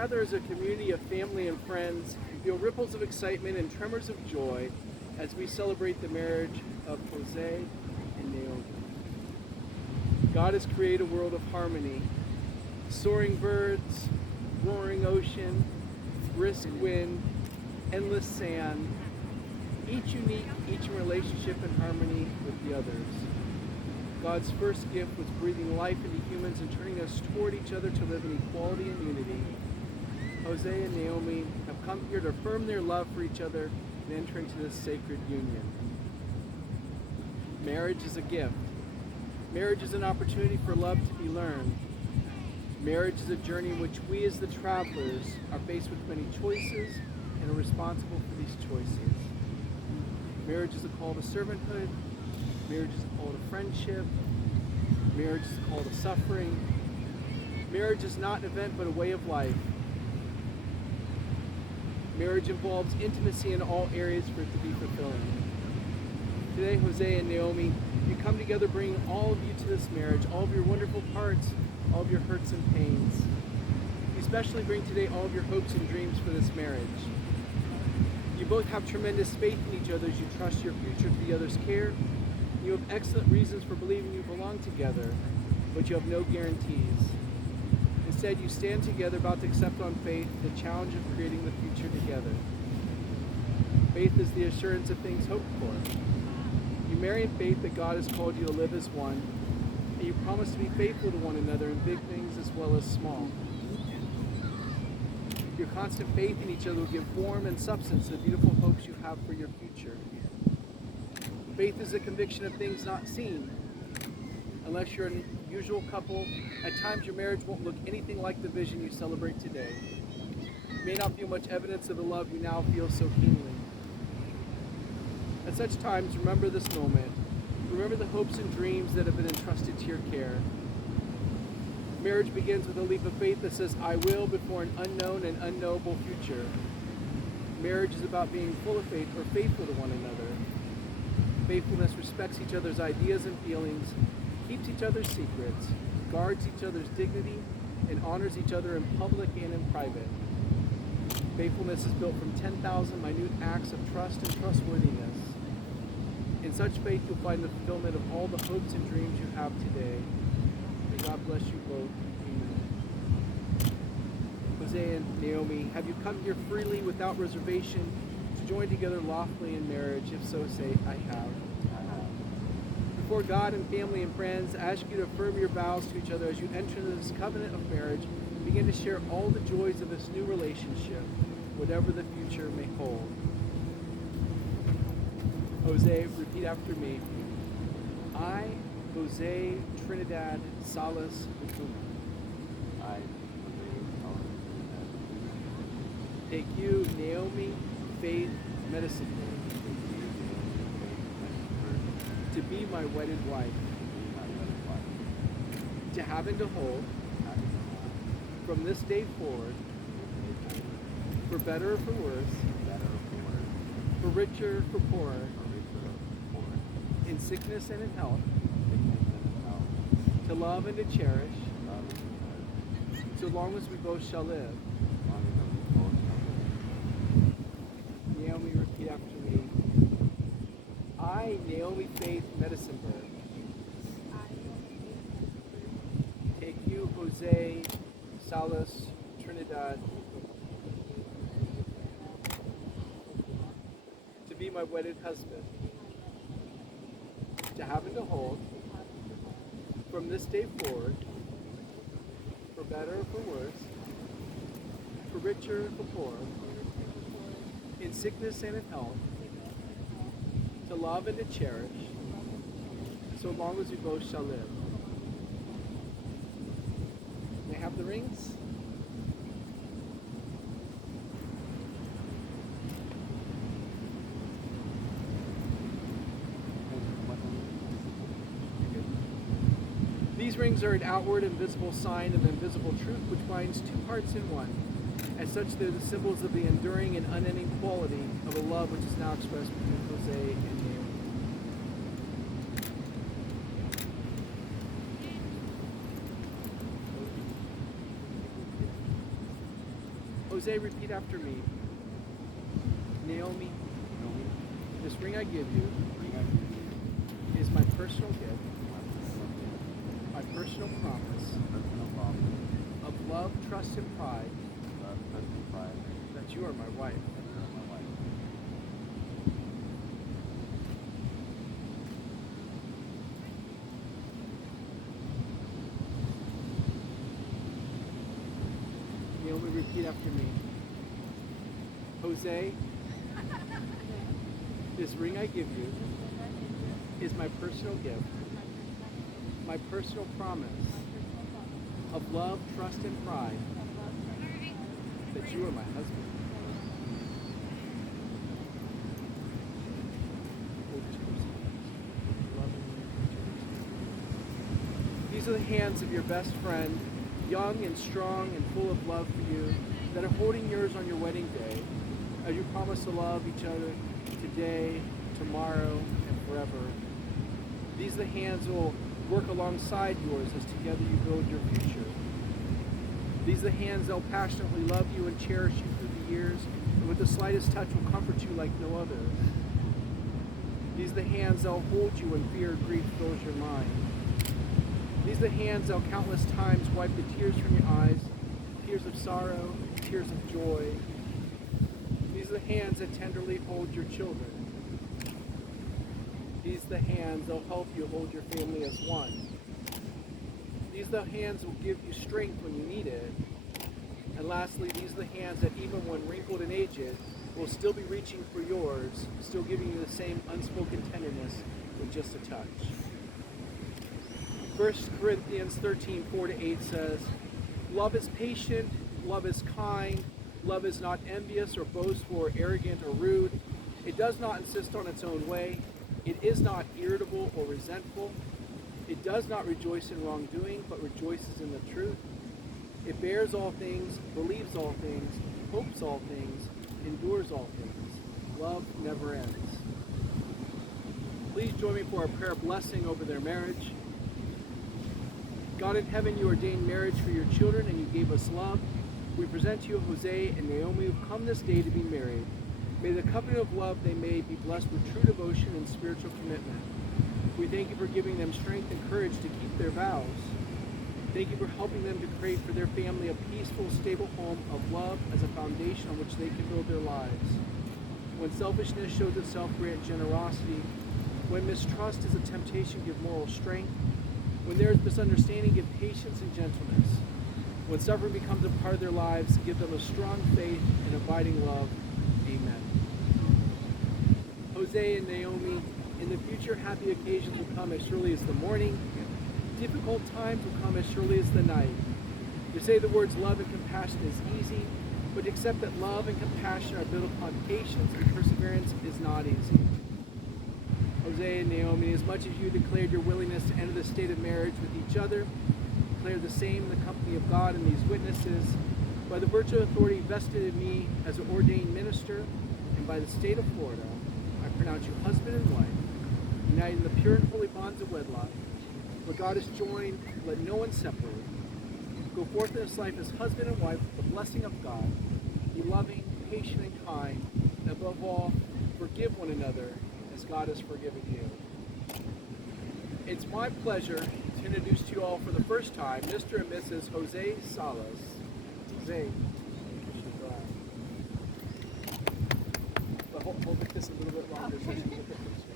gather as a community of family and friends, feel ripples of excitement and tremors of joy as we celebrate the marriage of Jose and Naomi. God has created a world of harmony, soaring birds, roaring ocean, brisk wind, endless sand, each unique, each in relationship and harmony with the others. God's first gift was breathing life into humans and turning us toward each other to live in equality and unity. Jose and Naomi have come here to affirm their love for each other and enter into this sacred union. Marriage is a gift. Marriage is an opportunity for love to be learned. Marriage is a journey in which we as the travelers are faced with many choices and are responsible for these choices. Marriage is a call to servanthood. Marriage is a call to friendship. Marriage is a call to suffering. Marriage is not an event but a way of life. Marriage involves intimacy in all areas for it to be fulfilling. Today, Jose and Naomi, you come together bringing all of you to this marriage, all of your wonderful parts, all of your hurts and pains. You especially bring today all of your hopes and dreams for this marriage. You both have tremendous faith in each other as you trust your future to the other's care. You have excellent reasons for believing you belong together, but you have no guarantees. Instead, you stand together about to accept on faith the challenge of creating the future together. Faith is the assurance of things hoped for. You marry in faith that God has called you to live as one, and you promise to be faithful to one another in big things as well as small. Your constant faith in each other will give form and substance to the beautiful hopes you have for your future. Faith is a conviction of things not seen. Unless you're an unusual couple, at times your marriage won't look anything like the vision you celebrate today. You may not feel much evidence of the love you now feel so keenly. At such times, remember this moment. Remember the hopes and dreams that have been entrusted to your care. Marriage begins with a leap of faith that says, I will, before an unknown and unknowable future. Marriage is about being full of faith or faithful to one another. Faithfulness respects each other's ideas and feelings, keeps each other's secrets, guards each other's dignity, and honors each other in public and in private. Faithfulness is built from 10,000 minute acts of trust and trustworthiness. In such faith, you'll find the fulfillment of all the hopes and dreams you have today. May God bless you both. Amen. Jose and Naomi, have you come here freely without reservation to join together lawfully in marriage? If so, say, I have. Before God and family and friends, I ask you to affirm your vows to each other as you enter into this covenant of marriage and begin to share all the joys of this new relationship, whatever the future may hold. Jose, repeat after me. I, Jose Trinidad Salas Lacuna. I, Jose Salas Trinidad, take you, Naomi Faith Medicine, to be my wedded wife, to have and to hold, from this day forward, for better or for worse, for richer, for poorer, in sickness and in health, to love and to cherish, so long as we both shall live. Naomi, repeat after me. I, Naomi Faith Medicinberg, take you, Jose Salas Trinidad, to be my wedded husband, to have and to hold, from this day forward, for better or for worse, for richer or for poorer, in sickness and in health, to love and to cherish, so long as we both shall live. May I have the rings? These rings are an outward and visible sign of invisible truth which binds two hearts in one. As such, they're the symbols of the enduring and unending quality of a love which is now expressed between Jose and Naomi. Jose, repeat after me. Naomi, Naomi, this ring I give you bring us to is my personal gift, my my personal promise personal promise, of love, trust, and pride love, trust, and pride, that you are my wife. that you are my wife. Naomi, repeat after me. Jose, this ring I give you is my personal gift, my personal promise of love, trust, and pride that you are my husband. These are the hands of your best friend, young and strong and full of love for you, that are holding yours on your wedding day, as you promise to love each other today, tomorrow, and forever. These are the hands that will work alongside yours as together you build your future. These are the hands that will passionately love you and cherish you through the years, and with the slightest touch will comfort you like no other. These are the hands that will hold you when fear or grief fills your mind. These are the hands that will countless times wipe the tears from your eyes, tears of sorrow, tears of joy. These are the hands that tenderly hold your children. These are the hands that will help you hold your family as one. These are the hands that will give you strength when you need it. And lastly, these are the hands that even when wrinkled and aged, will still be reaching for yours, still giving you the same unspoken tenderness with just a touch. 1 Corinthians 13, 4-8 says, love is patient, love is kind, love is not envious or boastful or arrogant or rude. It does not insist on its own way. It is not irritable or resentful. It does not rejoice in wrongdoing, but rejoices in the truth. It bears all things, believes all things, hopes all things, endures all things. Love never ends. Please join me for a prayer blessing over their marriage. God in heaven, you ordained marriage for your children and you gave us love. We present to you Jose and Naomi who've come this day to be married. May the covenant of love they made be blessed with true devotion and spiritual commitment. We thank you for giving them strength and courage to keep their vows. Thank you for helping them to create for their family a peaceful, stable home of love as a foundation on which they can build their lives. When selfishness shows itself, grant generosity. When mistrust is a temptation, give moral strength. When there is misunderstanding, give patience and gentleness. When suffering becomes a part of their lives, give them a strong faith and abiding love. Amen. Jose and Naomi, in the future, happy occasions will come as surely as the morning. Difficult times will come as surely as the night. To say the words love and compassion is easy, but to accept that love and compassion are built upon patience and perseverance is not easy. Jose and Naomi, as much as you declared your willingness to enter the state of marriage with each other, declare the same in the company of God and these witnesses. By the virtue of authority vested in me as an ordained minister, and by the state of Florida, I pronounce you husband and wife, united in the pure and holy bonds of wedlock. What God has joined, let no one separate. Go forth in this life as husband and wife with the blessing of God. Be loving, patient, and kind, and above all, forgive one another as God has forgiven you. It's my pleasure to introduce to you all for the first time Mr. and Mrs. Jose Salas. Jose. But hold it this a little bit longer so she can get the picture.